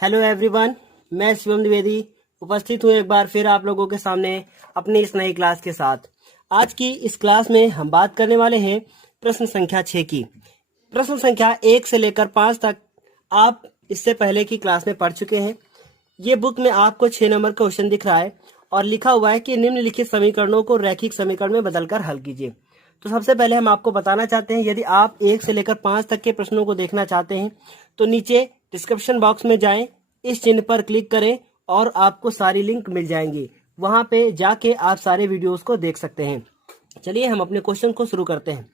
Hello everyone, मैं शिवम द्विवेदी उपस्थित हूँ एक बार फिर आप लोगों के सामने अपनी इस नई क्लास के साथ। आज की इस क्लास में हम बात करने वाले हैं प्रश्न संख्या 6 की। प्रश्न संख्या 1 से लेकर 5 तक आप इससे पहले की क्लास में पढ़ चुके हैं। ये बुक में आपको 6 नंबर का क्वेश्चन दिख रहा है और लिखा हुआ है कि निम्नलिखित समीकरणों को रैखिक समीकरण में बदलकर हल कीजिए। तो सबसे पहले हम आपको बताना चाहते हैं, यदि आप 1 से लेकर 5 तक के प्रश्नों को देखना चाहते हैं तो नीचे डिस्क्रिप्शन बॉक्स में जाएं, इस चिन्ह पर क्लिक करें और आपको सारी लिंक मिल जाएंगी। वहां पे जाके आप सारे वीडियोस को देख सकते हैं। चलिए हम अपने क्वेश्चन को शुरू करते हैं।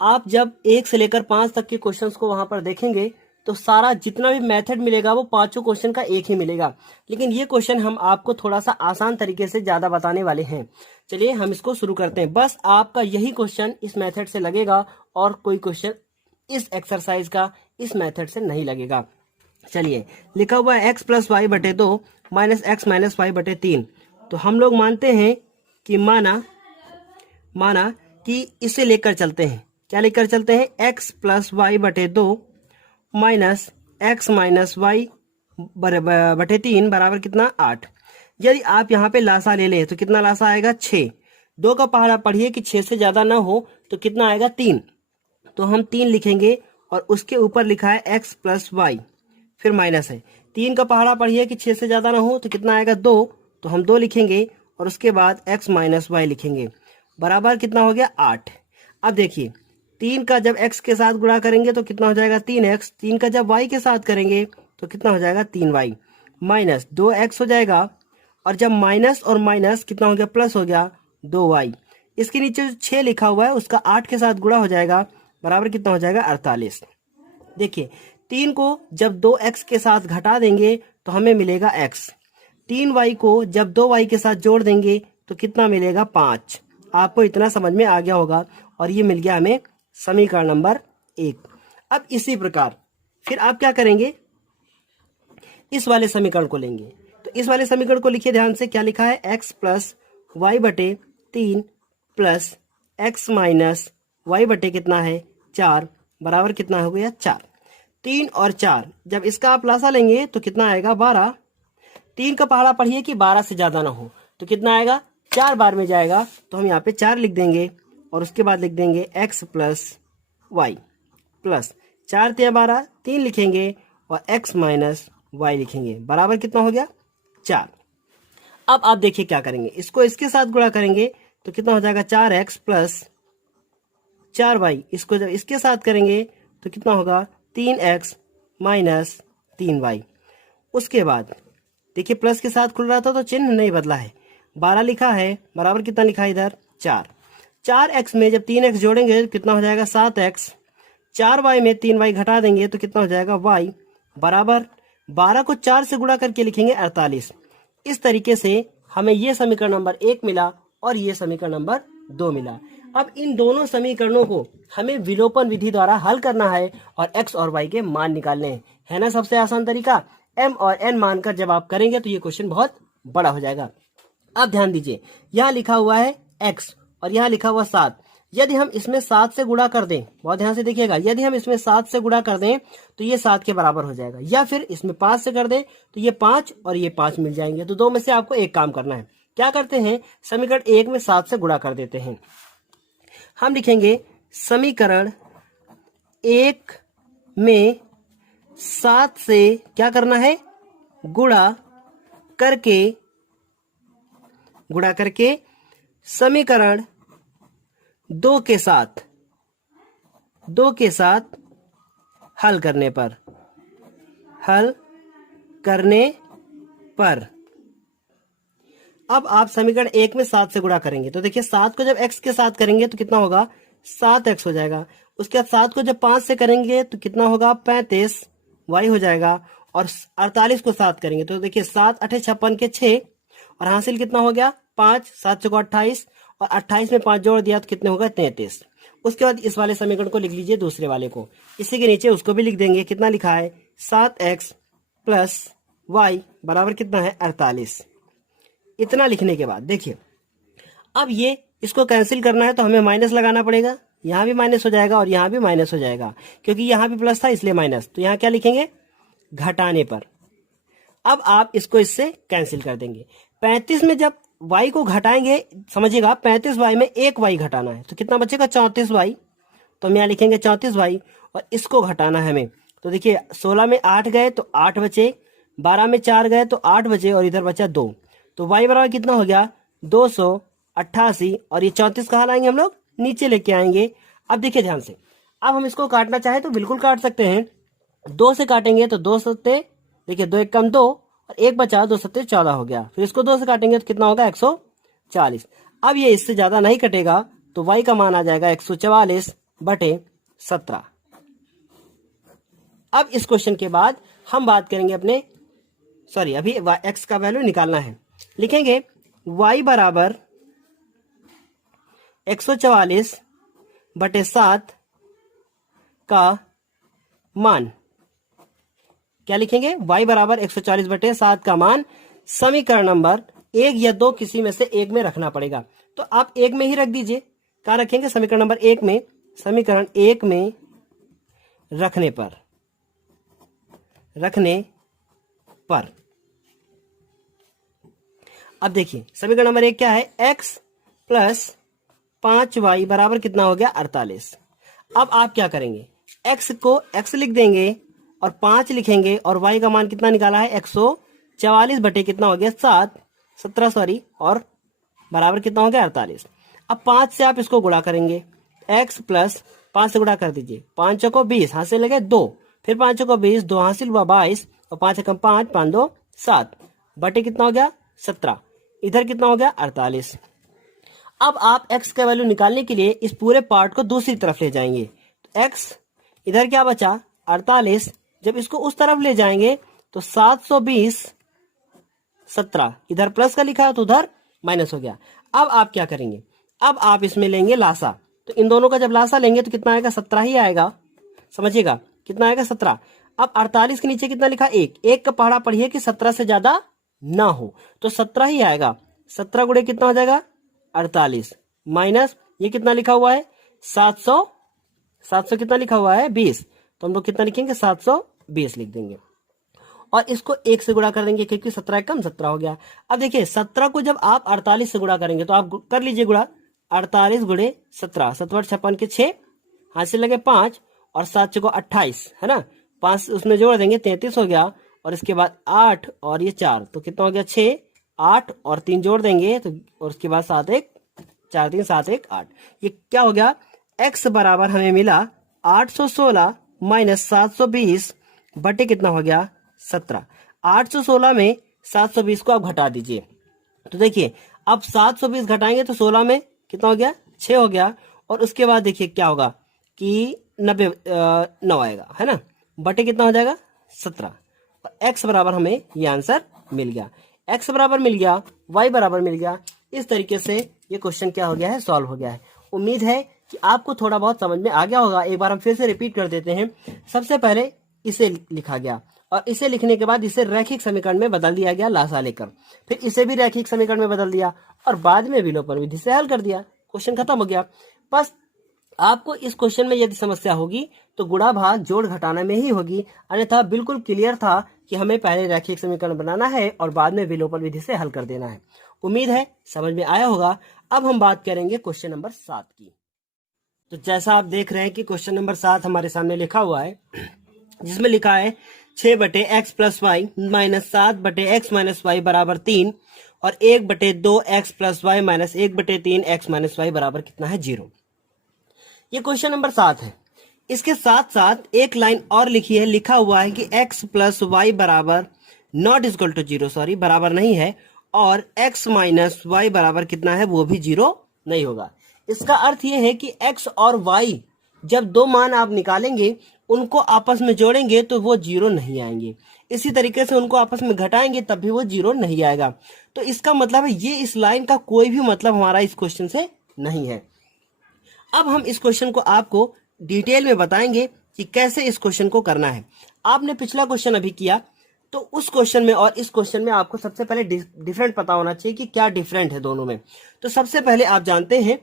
आप जब 1 से लेकर 5 तक के क्वेश्चंस को वहां पर देखेंगे तो सारा जितना भी मेथड मिलेगा वो पांचों क्वेश्चन का एक ही मिलेगा, लेकिन ये क्वेश्चन हम आपको थोड़ा सा आसान तरीके से ज्यादा बताने वाले हैं। चलिए हम इसको शुरू करते हैं। बस आपका यही क्वेश्चन इस मेथड से लगेगा और कोई क्वेश्चन इस एक्सरसाइज का इस मेथड से नहीं लगेगा। चलिए, लिखा हुआ है x+y/2 -x-y/3। तो हम लोग मानते हैं कि माना कि इसे लेकर चलते हैं। क्या लेकर चलते हैं? x+y/2 -x-y/3 बराबर कितना? 8। यदि आप यहाँ पे लासा ले लें तो कितना लासा आएगा? 6। 2 का पहाड़ा पढ़िए कि 6 से ज्यादा ना हो तो कितना आएगा? 3। तो हम 3 लिखेंगे और उसके ऊपर लिखा है x+y, फिर माइनस है। 3 का पहाड़ा पढ़िए कि 6 से ज्यादा ना हो तो कितना आएगा? 2। तो हम 2 लिखेंगे और उसके बाद x - y लिखेंगे, बराबर कितना हो गया? 8। अब देखिए, 3 का जब x के साथ गुणा करेंगे तो कितना हो जाएगा? 3x। 3 का जब y के साथ करेंगे तो कितना हो जाएगा? 3y माइनस 2x हो जाएगा। और जब माइनस और माइनस कितना हो गया? प्लस हो गया 2y। इसके नीचे जो 6 लिखा हुआ है उसका 8 के साथ गुणा हो जाएगा, बराबर कितना हो जाएगा? 48। देखिए, 3 को जब 2x के साथ घटा देंगे तो हमें मिलेगा x। 3y को जब 2y के साथ जोड़ देंगे तो कितना मिलेगा? 5। आपको इतना समझ में आ गया होगा और ये मिल गया हमें समीकरण नंबर 1। अब इसी प्रकार फिर आप क्या करेंगे? इस वाले समीकरण को लेंगे। तो इस वाले समीकरण को लिखिए ध्यान से। क्या लिखा है? x+y/3 प्लस x - y/ कितना है? 4 बराबर कितना हो गया? 4। 3 और 4 जब इसका आप लासा लेंगे तो कितना आएगा? 12। 3 का पहाड़ा पढ़िए कि 12 से ज्यादा ना हो तो कितना आएगा? 4 बार में जाएगा, तो हम यहाँ पे 4 लिख देंगे और उसके बाद लिख देंगे x+y प्लस 4 × 12, 3 लिखेंगे और x - y लिखेंगे, बराबर कितना हो गया? 4। अब आप देखिए क्या करेंगे, इसको इसके साथ गुणा करेंगे तो कितना हो जाएगा? 4x plus 4y। इसको जब इसके साथ करेंगे तो कितना होगा? 3x minus 3y। उसके बाद देखिए प्लस के साथ खुल रहा था तो चिन्ह नहीं बदला है, 12 लिखा है, बराबर कितना लिखा है इधर? 4। 4x में जब 3x जोड़ेंगे तो कितना हो जाएगा? 7x। 4y में 3y घटा देंगे तो कितना हो जाएगा? y, बराबर 12 को 4 से गुणा करके लिखेंगे 48। इस तरीके से हमें ये समीकरण नंबर 1 मिला और ये समीकरण नंबर 2 मिला। अब इन दोनों समीकरणों को हमें विलोपन विधि द्वारा हल करना है और x और y के मान निकालने हैं, है ना? सबसे आसान तरीका। m और n मानकर जब आप करेंगे तो ये क्वेश्चन बहुत बड़ा हो जाएगा। अब ध्यान दीजिए, यहाँ लिखा हुआ है x और यहाँ लिखा हुआ 7। यदि हम इसमें 7 से गुणा कर दें, बहुत ध्यान से देखिएगा, यदि हम इसमें 7 से गुणा कर दें तो ये 7 के बराबर हो जाएगा, या फिर इसमें 5 से कर दें तो ये 5 और ये 5 मिल जाएंगे। तो दो में से आपको एक काम करना है। क्या करते हैं? समीकरण 1 में 7 से गुणा कर देते हैं। हम लिखेंगे समीकरण 1 में 7 से क्या करना है? गुणा करके समीकरण 2 के साथ हल करने पर अब आप समीकरण 1 में 7 से गुणा करेंगे तो देखिए 7 को जब x के साथ करेंगे तो कितना होगा? 7x हो जाएगा। उसके बाद 7 को जब 5 से करेंगे तो कितना होगा? 35y हो जाएगा। और 48 को 7 करेंगे तो देखिए 7 × 8 = 56 के 6 और हासिल कितना हो गया? 5। 7 × 28 और 28 में 5 जोड़ दिया तो कितने होगा? 33। उसके बाद इस वाले समीकरण को लिख लीजिए, दूसरे वाले को, इसी के नीचे उसको भी लिख देंगे। कितना लिखा है? 7x + y बराबर कितना है? 48। इतना लिखने के बाद देखिए, अब ये इसको कैंसिल करना है तो हमें माइनस लगाना पड़ेगा। यहाँ भी माइनस हो जाएगा और यहाँ भी माइनस हो जाएगा, क्योंकि यहाँ भी प्लस था इसलिए माइनस। तो यहाँ क्या लिखेंगे? घटाने पर। अब आप इसको इससे कैंसिल कर देंगे। 35 में जब y को घटाएंगे, समझिएगा 35y में एक y घटाना है तो कितना बचेगा 34y। तो हम यहाँ लिखेंगे 34y और इसको घटाना है हमें। तो देखिए 16 में 8 गए तो 8 बचे, 12 में 4 गए तो 8 बचे और इधर बचा 2। तो y बराबर कितना हो गया 288 और ये 34 कहाँ लाएंगे हम लोग, नीचे लेके आएंगे। अब देखिए ध्यान से, अब हम इसको काटना चाहे तो बिल्कुल काट सकते हैं। 2 से काटेंगे तो 2 सत्ते, देखिए 2 एक कम 2 और 1 बचा, 2 सत्ते 14 हो गया। फिर इसको 2 से काटेंगे तो कितना होगा 140। अब ये इससे ज्यादा नहीं कटेगा तो y का मान आ जाएगा 144/17। अब इस क्वेश्चन के बाद हम बात करेंगे अपने, सॉरी अभी x का वैल्यू निकालना है। लिखेंगे y बराबर 144/7 का मान, क्या लिखेंगे y बराबर 140/7 का मान समीकरण नंबर 1 या 2 किसी में से एक में रखना पड़ेगा। तो आप एक में ही रख दीजिए। कहाँ रखेंगे, समीकरण नंबर 1 में। समीकरण 1 में रखने पर अब देखिए समीकरण नंबर 1 क्या है, x प्लस 5y बराबर कितना हो गया 48। अब आप क्या करेंगे, x को x लिख देंगे और 5 लिखेंगे और y का मान कितना निकाला है 144 बटे कितना हो गया 17 सॉरी, और बराबर कितना हो गया 48। अब 5 से आप इसको गुणा करेंगे, x प्लस 5 से गुणा कर दीजिए, 5 को 20 हासिल लगे 2, फिर 5 को 20, 2 हासिल हुआ 22 और 5 कम 5, 5 2 7 बटे कितना हो गया 17, इधर कितना हो गया 48। अब आप x का वैल्यू निकालने के लिए इस पूरे पार्ट को दूसरी तरफ ले जाएंगे। तो x इधर क्या बचा 48, जब इसको उस तरफ ले जाएंगे तो 720 17, इधर प्लस का लिखा है तो उधर माइनस हो गया। अब आप क्या करेंगे, अब आप इसमें लेंगे लासा। तो इन दोनों का जब लासा लेंगे तो कितना आएगा 17 ही आएगा, समझिएगा कितना आएगा 17। अब 48 के नीचे कितना लिखा 1, 1 का पहाड़ा पढ़िए कि 17 से ज्यादा ना हो, तो 17 ही आएगा। 17 गुणे कितना हो जाएगा 48 माइनस ये कितना लिखा हुआ है 700 कितना लिखा हुआ है 20, तो हम लोग कितना लिखेंगे 720 लिख देंगे और इसको 1 से गुणा कर देंगे क्योंकि 17 कम 17 हो गया। अब देखिए 17 को जब आप 48 से गुणा करेंगे तो आप कर लीजिए गुणा, 48 गुणे 17, 7 56 के 6 हासिल लगे 5 और 7 को 28 है ना, 5 उसमें जोड़ देंगे 33 हो गया और इसके बाद 8 और ये 4 तो कितना हो गया 6, 8 और 3 जोड़ देंगे तो और उसके बाद 7 1 4 3 7 1 8। ये क्या हो गया x बराबर हमें मिला 816 माइनस 720 बटे कितना हो गया 17। 816 में 720 को आप घटा दीजिए तो देखिए अब 720 घटाएंगे तो 16 में कितना हो गया 6 हो गया और उसके बाद देखिए क्या होगा कि 9 आएगा है ना, बटे कितना हो जाएगा 17। x बराबर हमें ये आंसर मिल गया, x बराबर मिल गया, y बराबर मिल गया। इस तरीके से ये क्वेश्चन क्या हो गया है सॉल्व हो गया है। उम्मीद है कि आपको थोड़ा बहुत समझ में आ गया होगा। एक बार हम फिर से रिपीट कर देते हैं। सबसे पहले इसे लिखा गया और इसे लिखने के बाद इसे रैखिक समीकरण में बदल दिया गया लासा लेकर, फिर इसे भी रैखिक समीकरण में बदल दिया और बाद में विलोपन विधि से हल कर दिया, क्वेश्चन खत्म हो गया। बस आपको इस क्वेश्चन में यदि समस्या होगी तो गुणा भाग जोड़ घटाना में ही होगी, अन्यथा बिल्कुल क्लियर था कि हमें पहले रैखिक समीकरण बनाना है और बाद में विलोपन विधि से हल कर देना है। उम्मीद है समझ में आया होगा। अब हम बात करेंगे क्वेश्चन नंबर 7 की। तो जैसा आप देख रहे हैं कि क्वेश्चन नंबर 7 हमारे सामने लिखा हुआ है, जिसमें लिखा है 6 बटे x प्लस वाई माइनस 7 बटे x माइनस वाई बराबर 3 और 1 बटे 2 x प्लस वाई माइनस 1 बटे 3 x माइनस वाई बराबर कितना है 0। ये क्वेश्चन नंबर 7 है। इसके साथ साथ एक लाइन और लिखी है, लिखा हुआ है कि x प्लस वाई बराबर नॉट इक्वल टू 0, सॉरी बराबर नहीं है, और x माइनस वाई बराबर कितना है वो भी 0 नहीं होगा। इसका अर्थ ये है कि x और y जब दो मान आप निकालेंगे उनको आपस में जोड़ेंगे तो वो 0 नहीं आएंगे, इसी तरीके से उनको आपस में घटाएंगे तब भी वो 0 नहीं आएगा। तो इसका मतलब है ये इस लाइन का कोई भी मतलब हमारा इस क्वेश्चन से नहीं है। अब हम इस क्वेश्चन को आपको डिटेल में बताएंगे कि कैसे इस क्वेश्चन को करना है। आपने पिछला क्वेश्चन अभी किया तो उस क्वेश्चन में और इस क्वेश्चन में आपको सबसे पहले डिफरेंट पता होना चाहिए कि क्या डिफरेंट है दोनों में। तो सबसे पहले आप जानते हैं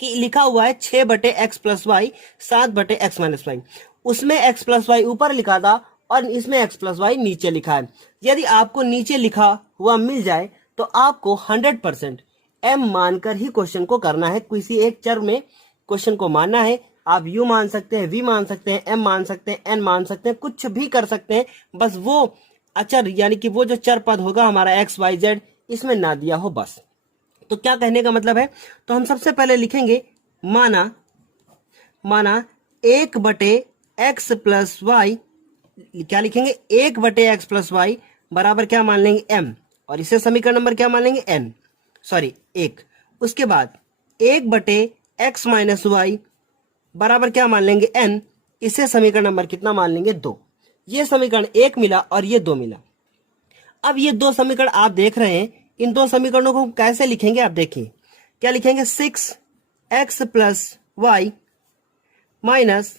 कि लिखा हुआ है 6 बटे एक्स प्लस वाई 7 बटे एक्स माइनस वाई, उसमें एक्स प्लस वाई ऊपर लिखा था और इसमें x प्लस वाई नीचे लिखा है। यदि आपको नीचे लिखा हुआ मिल जाए तो आपको 100% m मानकर ही क्वेश्चन को करना है। किसी एक चर में क्वेश्चन को मानना है। आप u मान सकते हैं, v मान सकते हैं, m मान सकते हैं, n मान सकते हैं, कुछ भी कर सकते हैं, बस वो अचर यानी कि वो जो चर पद होगा हमारा x y z इसमें ना दिया हो बस। तो क्या कहने का मतलब है, तो हम सबसे पहले लिखेंगे माना 1/x प्लस वाई, क्या लिखेंगे 1/x प्लस वाई बराबर क्या मान लेंगे m, और इसे समीकरण नंबर क्या मान लेंगे n, सॉरी 1। उसके बाद 1/x माइनस वाई बराबर क्या मान लेंगे n, इसे समीकरण नंबर कितना मान लेंगे 2। ये समीकरण 1 मिला और ये 2 मिला। अब ये दो समीकरण आप देख रहे हैं, इन दो समीकरणों को कैसे लिखेंगे आप देखिए, क्या लिखेंगे 6x plus Y minus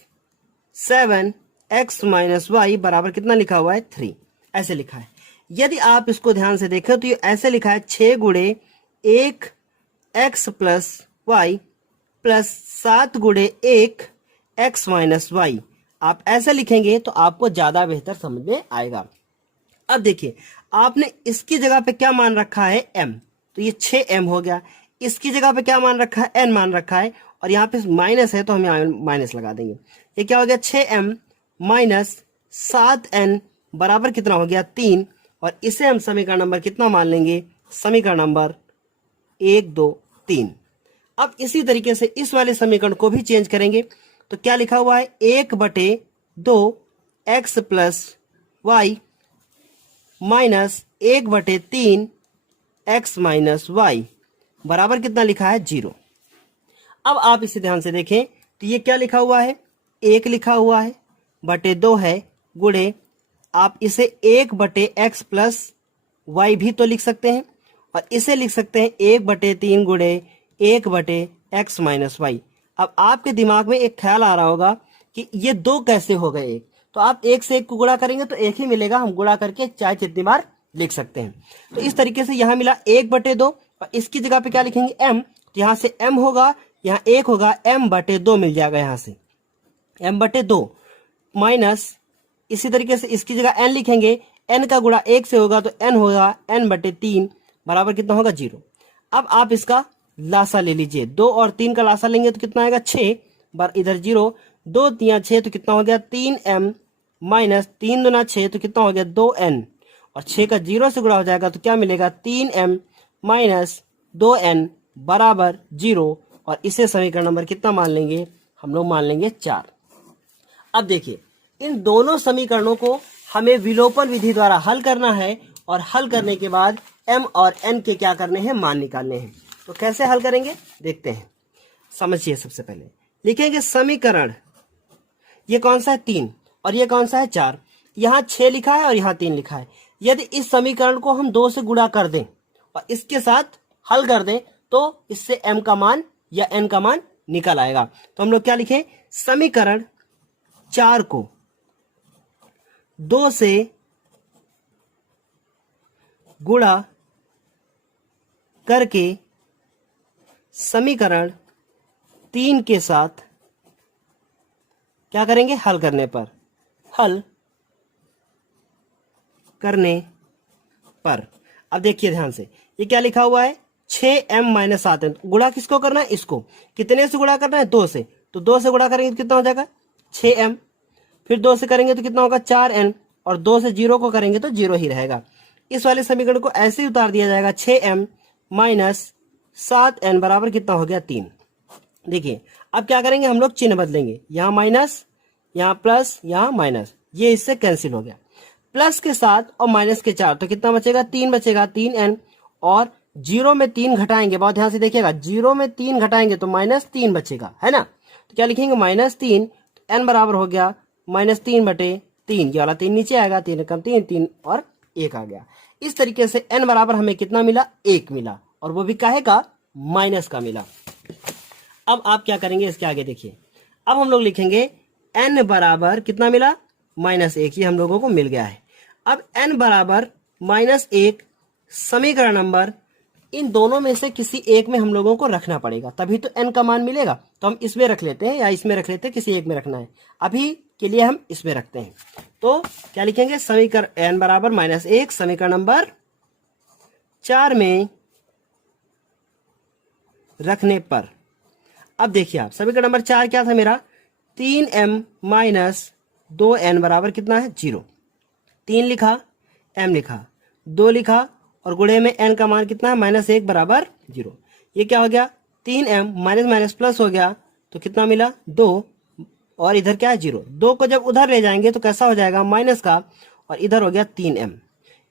7x minus Y बराबर कितना लिखा हुआ है 3, ऐसे लिखा है। यदि आप इसको ध्यान से देखें तो ये ऐसे लिखा है 6 गुणे 1x प्लस वाई प्लस 7 गुणे 1x माइनस वाई। आप ऐसे लिखेंगे तो आपको ज्यादा बेहतर समझ में आएगा। अब देखिए आपने इसकी जगह पे क्या मान रखा है m, तो ये 6m हो गया। इसकी जगह पे क्या मान रखा है n मान रखा है, और यहाँ पे माइनस है तो हम यहाँ माइनस लगा देंगे। ये क्या हो गया 6m माइनस 7n बराबर कितना हो गया 3, और इसे हम समीकरण नंबर कितना मान लेंगे, समीकरण नंबर 1 2 3। अब इसी तरीके से इस वाले समीकरण को भी चेंज करेंगे तो क्या लिखा हुआ है 1/2x plus Y minus 1/3x minus Y बराबर कितना लिखा है 0। अब आप इसे ध्यान से देखें तो ये क्या लिखा हुआ है 1 लिखा हुआ है, बटे 2 है, गुणे आप इसे 1/x प्लस वाई भी तो लिख सकते हैं, और इसे लिख सकते हैं 1/3 गुणे 1/x माइनस वाई। अब आपके दिमाग में एक ख्याल आ रहा होगा कि ये दो कैसे हो गए 1, तो आप 1 से 1 को गुणा करेंगे तो 1 ही मिलेगा, हम गुणा करके चाहे जितनी बार लिख सकते हैं। तो इस तरीके से यहाँ मिला 1/2, और इसकी जगह पे क्या लिखेंगे m, तो यहाँ से m होगा, यहाँ 1 होगा, m/2 मिल जाएगा, यहाँ से m/2 माइनस इसी तरीके से इसकी जगह n लिखेंगे, n का गुणा 1 से होगा तो n होगा n/3 बराबर कितना होगा 0। अब आप इसका लासा ले लीजिए, 2 और 3 का लासा लेंगे तो कितना आएगा 6 बार, इधर 0, 2 3 6 तो कितना हो गया 3m माइनस 3 दूना 6 तो कितना हो गया 2n, और 6 का 0 से गुणा हो जाएगा तो क्या मिलेगा 3m माइनस 2n बराबर 0, और इसे समीकरण नंबर कितना मान लेंगे, हम लोग मान लेंगे 4। अब देखिए इन दोनों समीकरणों को हमें विलोपन विधि द्वारा हल करना है, और हल करने के बाद m और n के क्या करने हैं, मान निकालने हैं। तो कैसे हल करेंगे देखते हैं, समझिए। सबसे पहले लिखेंगे समीकरण, ये कौन सा है 3 और ये कौन सा है 4, यहाँ 6 लिखा है और यहाँ 3 लिखा है। यदि इस समीकरण को हम 2 से गुणा कर दें और इसके साथ हल कर दें तो इससे m का मान या n का मान निकल आएगा। तो हम लोग क्या लिखें, समीकरण 4 को 2 से गुणा करके समीकरण 3 के साथ क्या करेंगे, हल करने पर। अब देखिए ध्यान से, ये क्या लिखा हुआ है 6m माइनस 7n, गुणा किसको करना है, इसको कितने से गुणा करना है 2 से, तो 2 से गुणा करेंगे तो कितना हो जाएगा 6m, फिर 2 से करेंगे तो कितना होगा 4n, और 2 से 0 को करेंगे तो 0 ही रहेगा। इस वाले समीकरण को ऐसे ही उतार दिया जाएगा, 6m माइनस 7n बराबर कितना हो गया 3। देखिए अब क्या करेंगे, हम लोग चिन्ह बदलेंगे, यहाँ माइनस, यहाँ प्लस, यहाँ माइनस, ये इससे कैंसिल हो गया। प्लस के साथ और माइनस के 4 तो कितना बचेगा 3 बचेगा, 3n, और 0 में 3 घटाएंगे, बहुत ध्यान से देखिएगा, 0 में 3 घटाएंगे तो -3 बचेगा, है ना। तो क्या लिखेंगे -3, n बराबर हो गया -3/3, ये वाला 3 नीचे आएगा, 3 कम 3, 3 और 1 आ गया। इस तरीके से n बराबर हमें कितना मिला, 1 मिला, और वो भी काहे का, माइनस का मिला। अब आप क्या करेंगे, इसके आगे देखिए, अब हम लोग लिखेंगे n बराबर कितना मिला, -1, ये हम लोगों को मिल गया है। अब n बराबर -1 समीकरण नंबर, इन दोनों में से किसी एक में हम लोगों को रखना पड़ेगा, तभी तो n का मान मिलेगा। तो हम इसमें रख लेते हैं या इसमें रख लेते हैं, किसी एक में रखना है। अभी के लिए हम इसमें रखते हैं। तो क्या लिखेंगे, समीकरण n बराबर -1 समीकरण नंबर 4 में रखने पर। अब देखिए आप, समीकरण नंबर 4 क्या था मेरा, 3m - 2n बराबर कितना है 0। 3 लिखा, m लिखा, 2 लिखा और गुणे में n का मान कितना है -1 बराबर 0। ये क्या हो गया, 3m माइनस माइनस प्लस हो गया तो कितना मिला 2 और इधर क्या है 0। 2 को जब उधर ले जाएंगे तो कैसा हो जाएगा माइनस का, और इधर हो गया 3m।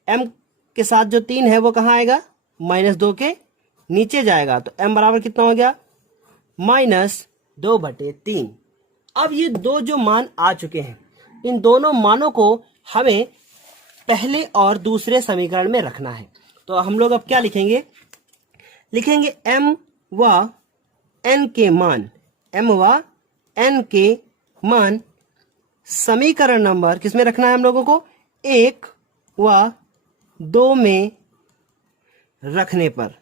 m के साथ जो 3 है वो कहाँ आएगा, -2 के नीचे जाएगा। तो m बराबर कितना हो गया -2/3। अब ये दो जो मान आ चुके हैं, इन दोनों मानों को हमें पहले और दूसरे समीकरण में रखना है। तो हम लोग अब क्या लिखेंगे, लिखेंगे m व n के मान, m व n के मान समीकरण नंबर किसमें रखना है हम लोगों को, 1 व 2 में रखने पर,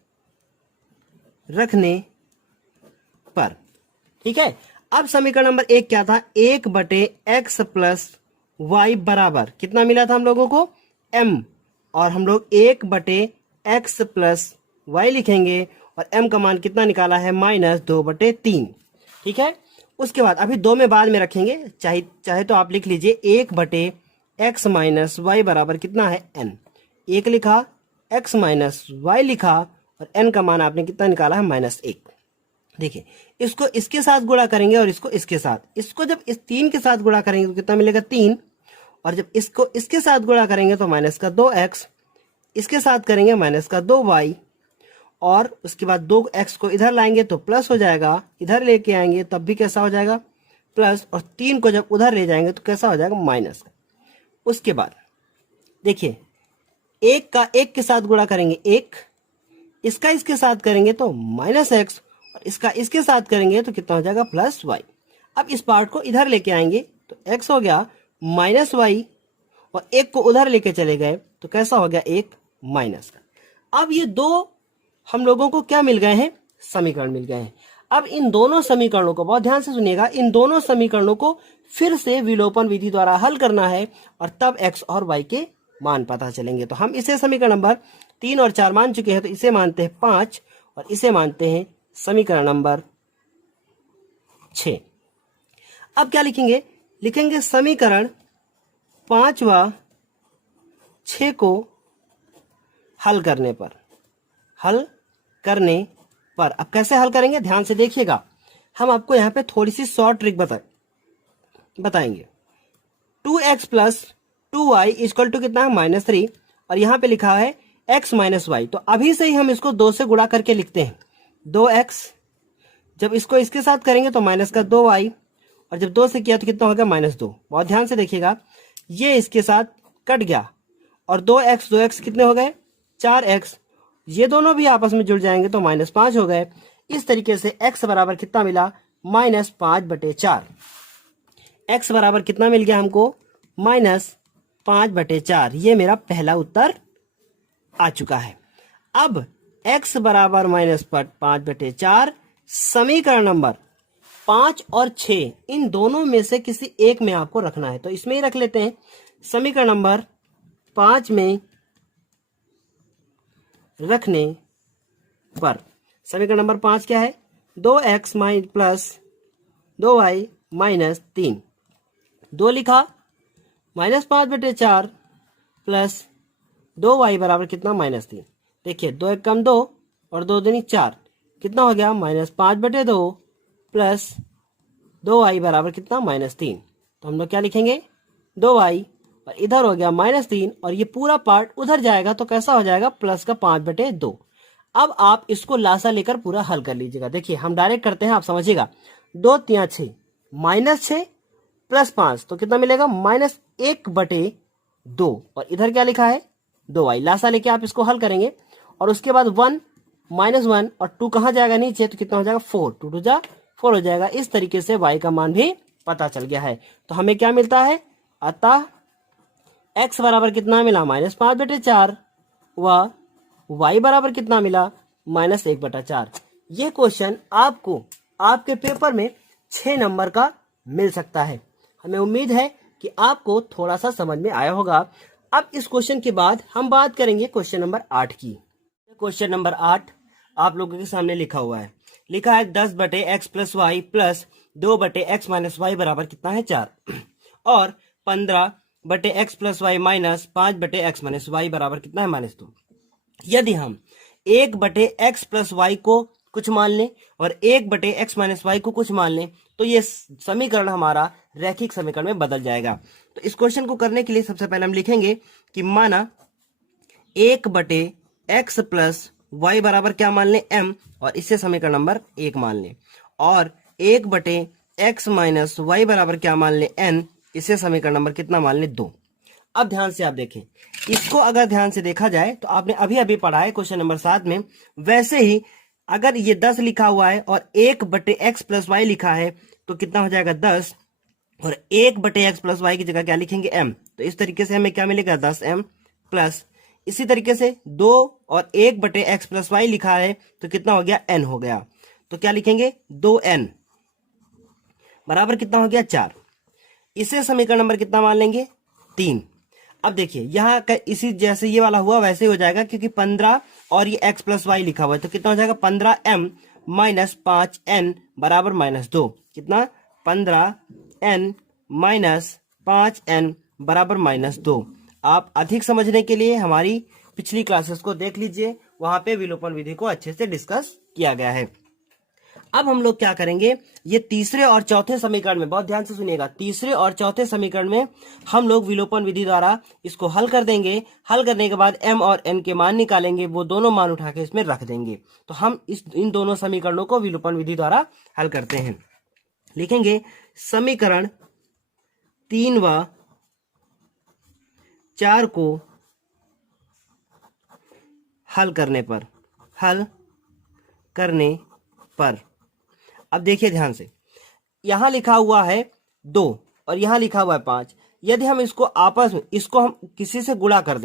ठीक है। अब समीकरण नंबर 1 क्या था, 1/x प्लस y बराबर कितना मिला था हम लोगों को m, और हम लोग 1/x प्लस y लिखेंगे और m का मान कितना निकाला है -2/3, ठीक है। उसके बाद अभी 2 में बाद में रखेंगे, चाहे तो आप लिख लीजिए 1/x माइनस y बराबर कितना है n। 1 लिखा, x माइनस y लिखा और n का मान आपने कितना निकाला है -1। देखिए इसको इसके साथ गुणा करेंगे और इसको इसके साथ, इसको जब इस 3 के साथ गुणा करेंगे तो कितना मिलेगा 3, और जब इसको इसके साथ गुणा करेंगे तो -2x, इसके साथ करेंगे -2y, और उसके बाद 2x को इधर लाएंगे तो प्लस हो जाएगा, इधर लेके आएंगे तब भी कैसा हो जाएगा प्लस, और 3 को जब उधर ले जाएंगे तो कैसा हो जाएगा माइनस। उसके बाद देखिए 1 का 1 के साथ गुणा करेंगे 1, इसका इसके साथ करेंगे तो -x, और इसका इसके साथ करेंगे तो कितना हो जाएगा +y। अब इस पार्ट को इधर लेके आएंगे तो x हो गया -y, और 1 को उधर लेके चले गए तो कैसा हो गया 1 माइनस का। अब ये दो हम लोगों को क्या मिल गए हैं, समीकरण मिल गए हैं। अब इन दोनों समीकरणों को बहुत ध्यान से सुनिएगा, इन दोनों समीकरणों को फिर से विलोपन विधि द्वारा हल करना है और तब x और y के मान पता चलेंगे। तो हम इसे समीकरण नंबर 3 और 4 मान चुके हैं, तो इसे मानते हैं 5 और इसे मानते हैं समीकरण नंबर 6। अब क्या लिखेंगे, लिखेंगे समीकरण 5 व 6 को हल करने पर, अब कैसे हल करेंगे ध्यान से देखिएगा। हम आपको यहाँ पे थोड़ी सी शॉर्ट ट्रिक बताएंगे। 2x plus 2y equal to कितना है -3, और यहाँ पे लिखा है x माइनस वाई। तो अभी से ही हम इसको 2 से गुणा करके लिखते हैं, 2x, जब इसको इसके साथ करेंगे तो -2y, और जब 2 से किया तो कितना होगा -2। बहुत ध्यान से देखिएगा, ये इसके साथ कट गया और 2x कितने हो गए 4x, ये दोनों भी आपस में जुड़ जाएंगे तो -5 हो गए। इस तरीके से x बराबर कितना मिला -5/4। x बराबर कितना मिल गया हमको -5/4। ये मेरा पहला उत्तर आ चुका है। अब x बराबर -5/4 समीकरण नंबर 5 और 6 इन दोनों में से किसी एक में आपको रखना है, तो इसमें ही रख लेते हैं। समीकरण नंबर 5 में रखने पर, समीकरण नंबर 5 क्या है, 2x प्लस 2y -3, 2 लिखा -5/4 प्लस 2y बराबर कितना -3। देखिए 2 1 कम 2 और 2 दूनी 4, कितना हो गया -5/2 प्लस 2y बराबर कितना -3। तो हम लोग क्या लिखेंगे 2y, और इधर हो गया -3 और ये पूरा पार्ट उधर जाएगा तो कैसा हो जाएगा प्लस का 5/2। अब आप इसको लासा लेकर पूरा हल कर लीजिएगा। देखिए हम डायरेक्ट करते हैं, आप समझिएगा। 2 3 6 -6 प्लस 5 तो कितना मिलेगा -1/2, और इधर क्या लिखा है 2y। लासा लेके आप इसको हल करेंगे और उसके बाद 1 -1 और 2 कहाँ जाएगा नीचे, तो कितना हो जाएगा 4, 2 2 जा 4 हो जाएगा। इस तरीके से y का मान भी पता चल गया है। तो हमें क्या मिलता है, अतः x बराबर कितना मिला -5/4 व y बराबर कितना मिला -1/4। यह क्वेश्चन आपको आपके पेपर में 6 नंबर का मिल सकता है। हमें उम्मीद है कि आपको थोड़ा सा समझ में आया होगा। अब इस क्वेश्चन के बाद हम बात करेंगे क्वेश्चन नंबर 8 की। क्वेश्चन नंबर 8 आप लोगों के सामने लिखा हुआ है। लिखा है 10/x + y plus 2/x - y बराबर कितना है 4 और 15/x + y minus 5/x - y बराबर कितना है -2। यदि हम 1/x + y को कुछ मान लें और 1/x - y को कुछ मान लें तो ये समीकरण हमारा रैखिक समीकरण में बदल जाएगा। तो इस क्वेश्चन को करने के लिए सबसे पहले हम लिखेंगे कि माना 1/x + y बराबर क्या मान लें m और इससे समीकरण नंबर 1 मान लें और 1/x - y बराबर क्या मान लें n, इससे समीकरण नंबर कितना मान लें 2। अब ध्यान से आप देखें, इसको अगर ध्यान से देखा जाए तो आपने अभी अभी पढ़ा है क्वेश्चन नंबर 7 में, वैसे ही अगर ये 10 लिखा हुआ है और 1/x + y लिखा है तो कितना हो जाएगा 10 और 1/x + y की जगह क्या लिखेंगे m। तो इस तरीके से हमें क्या मिलेगा 10m प्लस इसी तरीके से 2 और 1/x + y लिखा है तो कितना हो गया n हो गया। तो क्या लिखेंगे 2n बराबर कितना हो गया 4। इसे समीकरण नंबर कितना मान लेंगे 3। अब देखिए यहाँ इसी जैसे ये वाला हुआ वैसे ही हो जाएगा क्योंकि 15 और ये x + y लिखा हुआ है तो कितना हो जाएगा 15m - 5n बराबर -2। कितना 15n - 5n बराबर -2। आप अधिक समझने के लिए हमारी पिछली क्लासेस को देख लीजिए, वहां पे विलोपन विधि को अच्छे से डिस्कस किया गया है। अब हम लोग क्या करेंगे, ये तीसरे और चौथे समीकरण में बहुत ध्यान से सुनिएगा, तीसरे और चौथे समीकरण में हम लोग विलोपन विधि द्वारा इसको हल कर देंगे। हल करने के बाद m और n के मान निकालेंगे, वो दोनों मान उठा के इसमें रख देंगे। तो हम इन दोनों समीकरणों को विलोपन विधि द्वारा हल करते हैं। लिखेंगे समीकरण 3 व 4 को हल करने पर अब देखिए ध्यान से, यहां लिखा हुआ है 2 और यहां लिखा हुआ है 5। यदि हम इसको आपस में हम किसी से गुणा कर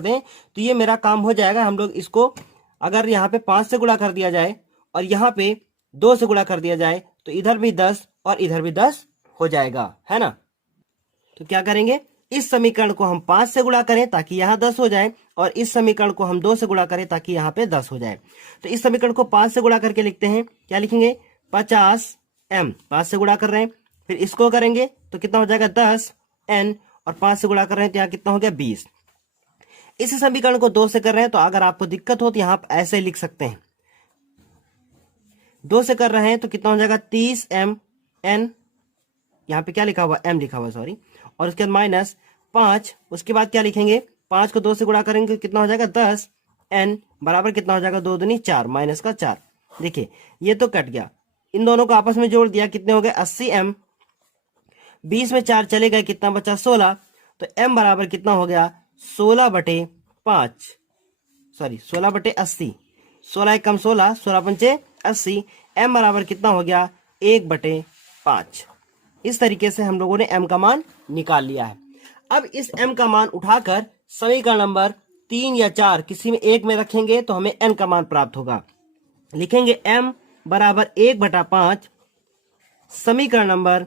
दें, तो ये मेरा काम हो जाएगा। हम लोग इसको अगर यहाँ पे 5 से गुणा कर दिया जाए और यहाँ पे 2 से गुणा कर दिया जाए तो इधर भी 10 और इधर भी 10 हो जाएगा, है ना। तो क्या करेंगे, इस समीकरण को हम 5 से गुणा करें ताकि यहाँ 10 हो जाए और इस समीकरण को हम 2 से गुणा करें ताकि यहाँ पे 10 हो जाए। तो इस समीकरण को 5 से गुणा करके लिखते हैं, क्या लिखेंगे 50m, 5 से गुणा कर रहे हैं, फिर इसको करेंगे तो कितना हो जाएगा 10n और 5 से गुणा कर रहे हैं तो यहाँ कितना हो गया 20। इस समीकरण को 2 से कर रहे हैं तो अगर आपको दिक्कत हो तो यहाँ ऐसे लिख सकते हैं, 2 से कर रहे हैं तो कितना हो जाएगा 30mn, यहाँ पे क्या लिखा हुआ m लिखा हुआ सॉरी, और उसके बाद -5। उसके बाद क्या लिखेंगे, 5 को 2 से गुणा करेंगे कितना हो जाएगा 10n बराबर कितना हो जाएगा 2 दूनी 4 माइनस का 4। देखिए ये तो कट गया, इन दोनों को आपस में जोड़ दिया, कितने हो गए 80m, 20 में 4 चले गए, कितना बचा 16। तो m बराबर कितना हो गया 16/5 सॉरी 16/80, 16 कम 16, 16 80, m बराबर कितना हो गया 1/5। इस तरीके से हम लोगों ने m का मान निकाल लिया है। अब इस m का मान उठाकर समीकरण नंबर 3 या 4 किसी में एक में रखेंगे तो हमें n का मान प्राप्त होगा। लिखेंगे m बराबर 1/5 समीकरण नंबर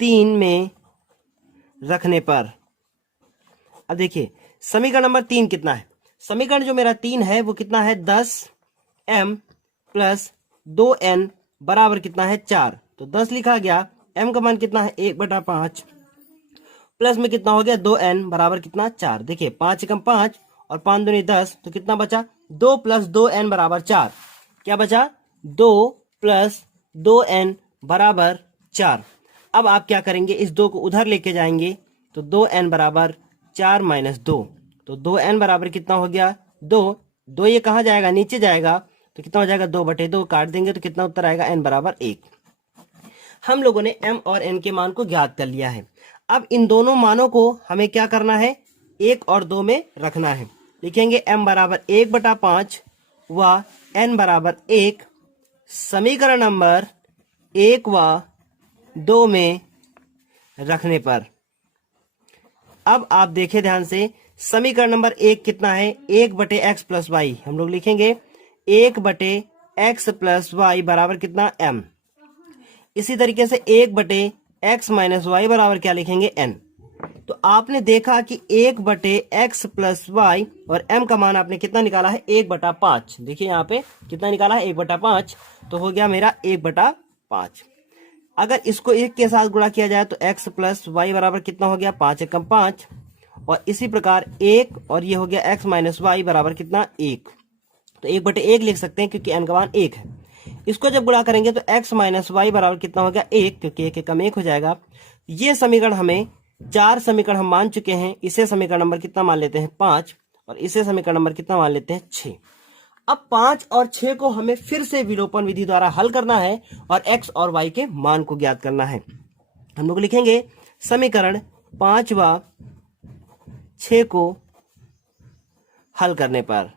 3 में रखने पर। अब देखिए समीकरण नंबर 3 कितना है, समीकरण जो मेरा 3 है वो कितना है 10m प्लस 2n बराबर कितना है 4। तो 10 लिखा गया, m का मान कितना है 1/5 प्लस में कितना हो गया 2n बराबर कितना 4। देखिए 5 कम 5 और 5 दूनी 10, तो कितना बचा 2 + 2n बराबर 4। क्या बचा 2 + 2n बराबर 4। अब आप क्या करेंगे, इस 2 को उधर लेके जाएंगे तो 2n बराबर 4 - 2, तो 2n बराबर कितना हो गया 2। ये कहाँ जाएगा, नीचे जाएगा, तो कितना हो जाएगा 2/2 काट देंगे तो कितना उत्तर आएगा n बराबर 1। हम लोगों ने m और n के मान को ज्ञात कर लिया है। अब इन दोनों मानों को हमें क्या करना है, 1 और 2 में रखना है। लिखेंगे m बराबर 1/5 व n बराबर 1 समीकरण नंबर 1 व 2 में रखने पर। अब आप देखें ध्यान से, समीकरण नंबर 1 कितना है 1/x + y, हम लोग लिखेंगे 1/x + y बराबर कितना m। इसी तरीके से 1/x माइनस वाई बराबर क्या लिखेंगे n। तो आपने देखा कि 1/x प्लस वाई और m का मान आपने कितना निकाला है 1/5। देखिए यहाँ पे कितना निकाला है 1/5, तो हो गया मेरा 1/5। अगर इसको 1 के साथ गुणा किया जाए तो x प्लस वाई बराबर कितना हो गया 5 एकम 5, और इसी प्रकार 1 और ये हो गया x माइनस वाई बराबर कितना 1। तो 1/1 लिख सकते हैं क्योंकि n का मान 1 है। इसको जब गुणा करेंगे तो x माइनस वाई बराबर कितना हो गया 1, क्योंकि 1 एकम 1 हो जाएगा। ये समीकरण हमें 4 समीकरण हम मान चुके हैं। इसे समीकरण नंबर कितना मान लेते हैं 5, और इसे समीकरण नंबर कितना मान लेते हैं 6। अब 5 और 6 को हमें फिर से विलोपन विधि द्वारा हल करना है और x और y के मान को ज्ञात करना है। हम लोग लिखेंगे समीकरण 5 व 6 को हल करने पर।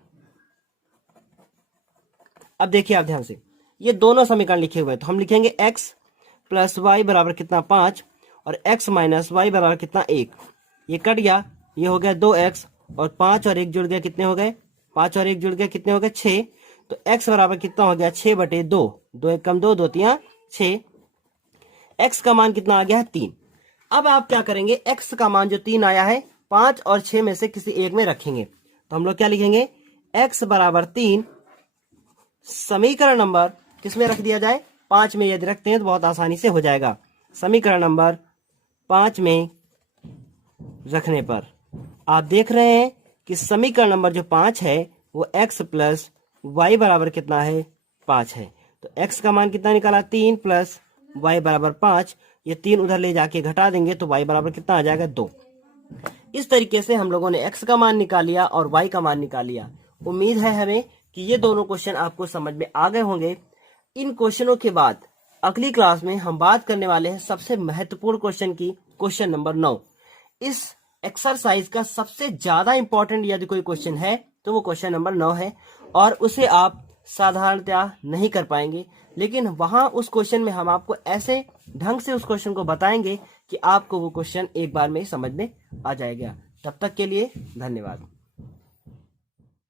अब देखिए आप ध्यान से, ये दोनों समीकरण लिखे हुए हैं, तो हम लिखेंगे x प्लस वाई बराबर कितना 5 और x माइनस वाई बराबर कितना 1। ये कट गया, ये हो गया 2x और 5 और 1 जुड़ गया, कितने हो गए 5 और 1 जुड़ गया, कितने हो गए 6। तो x बराबर कितना हो गया 6/2, 2 एकम 2, 2 तियां 6। x का मान कितना आ गया है 3। अब आप क्या करेंगे, x का मान जो 3 आया है 5 और 6 में से किसी एक में रखेंगे। तो हम लोग क्या लिखेंगे x बराबर 3 समीकरण नंबर किस में रख दिया जाए 5 में। यदि रखते हैं तो बहुत आसानी से हो जाएगा। समीकरण नंबर 5 में रखने पर आप देख रहे हैं कि समीकरण नंबर जो 5 है वो x प्लस वाई बराबर कितना है 5 है। तो x का मान कितना निकाला 3 प्लस y बराबर 5। ये 3 उधर ले जाके घटा देंगे तो y बराबर कितना आ जाएगा 2। इस तरीके से हम लोगों ने x का मान निकाल लिया और y का मान निकाल लिया। उम्मीद है हमें कि ये दोनों क्वेश्चन आपको समझ में आ गए होंगे। इन क्वेश्चनों के बाद अगली क्लास में हम बात करने वाले हैं सबसे महत्वपूर्ण क्वेश्चन की, क्वेश्चन नंबर 9। इस एक्सरसाइज का सबसे ज्यादा इंपॉर्टेंट यदि कोई क्वेश्चन है तो वो क्वेश्चन नंबर 9 है, और उसे आप साधारणतया नहीं कर पाएंगे, लेकिन वहां उस क्वेश्चन में हम आपको ऐसे ढंग से उस क्वेश्चन को बताएंगे कि आपको वो क्वेश्चन एक बार में ही समझ में आ जाएगा। तब तक के लिए धन्यवाद।